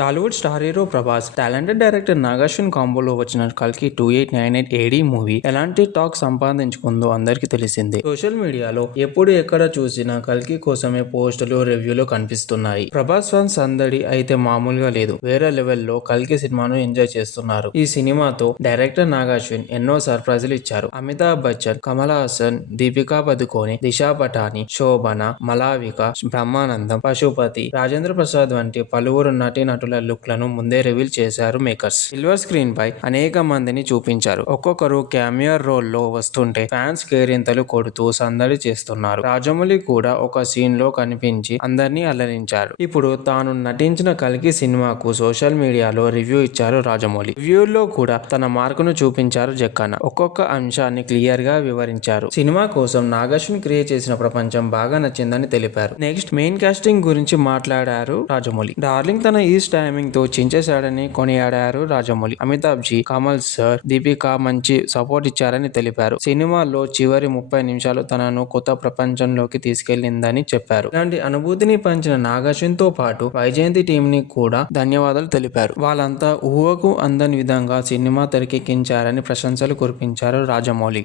Tollywood star hero Prabhas, talented director Nagarjuna కాంబోలో వచ్చిన కల్కి 2898 ఏడీ మూవీ ఎలాంటి టాక్ సంపాదించుకుందో అందరికీ తెలిసిందే. సోషల్ మీడియాలో ఎప్పుడు ఎక్కడ చూసినా కల్కి కోసమే పోస్టులు, రివ్యూలు కనిపిస్తున్నాయి. ప్రభాస్ ఫ్యాన్స్ సందడి అయితే మామూలుగా లేదు. వేరే లెవెల్లో కల్కి సినిమాను ఎంజాయ్ చేస్తున్నారు. ఈ సినిమాతో డైరెక్టర్ నాగార్జున ఎన్నో సర్ప్రైజులు ఇచ్చారు. అమితాబ్ బచ్చన్, కమల్ హాసన్, దీపికా పదుకోనే, దిశా పటాని, శోభన, మలావిక, బ్రహ్మానందం, పశుపతి, రాజేంద్ర ప్రసాద్ వంటి పలువురు నటీనటుల లుక్ లను ముందే రివీల్ చేశారు మేకర్స్. సిల్వర్ స్క్రీన్ పై అనేక మందిని చూపించారు. ఒక్కొక్కరు క్యామియర్ రోల్ లో వస్తుంటే ఫ్యాన్స్ కేరింతలు కొడుతూ సందడి చేస్తున్నారు. రాజమౌళి కూడా ఒక సీన్ లో కనిపించి అందరినీ అలరించారు. ఇప్పుడు తాను నటించిన కల్కి సినిమాకు సోషల్ మీడియాలో రివ్యూ ఇచ్చారు రాజమౌళి. రివ్యూల్లో కూడా తన మార్కును చూపించారు జక్కన్న. ఒక్కొక్క అంశాన్ని క్లియర్ గా వివరించారు. సినిమా కోసం నాగార్జున క్రియేట్ చేసిన ప్రపంచం బాగా నచ్చిందని తెలిపారు. నెక్స్ట్ మెయిన్ కాస్టింగ్ గురించి మాట్లాడారు రాజమౌళి. డార్లింగ్ తన ఈ టైమింగ్ తో చించేశాడని కొనియాడారు రాజమౌళి. అమితాబ్ జీ, కమల్ సార్, దీపిక మంచి సపోర్ట్ ఇచ్చారని తెలిపారు. సినిమాలో చివరి 30 నిమిషాలు తనను కొత్త ప్రపంచంలోకి తీసుకెళ్లిందని చెప్పారు. ఇలాంటి అనుభూతిని పంచిన నాగార్జున తో పాటు వైజయంతి టీం ని కూడా ధన్యవాదాలు తెలిపారు. వాళ్ళంతా ఊహకు అందని విధంగా సినిమా తెరకెక్కించారని ప్రశంసలు కురిపించారు రాజమౌళి.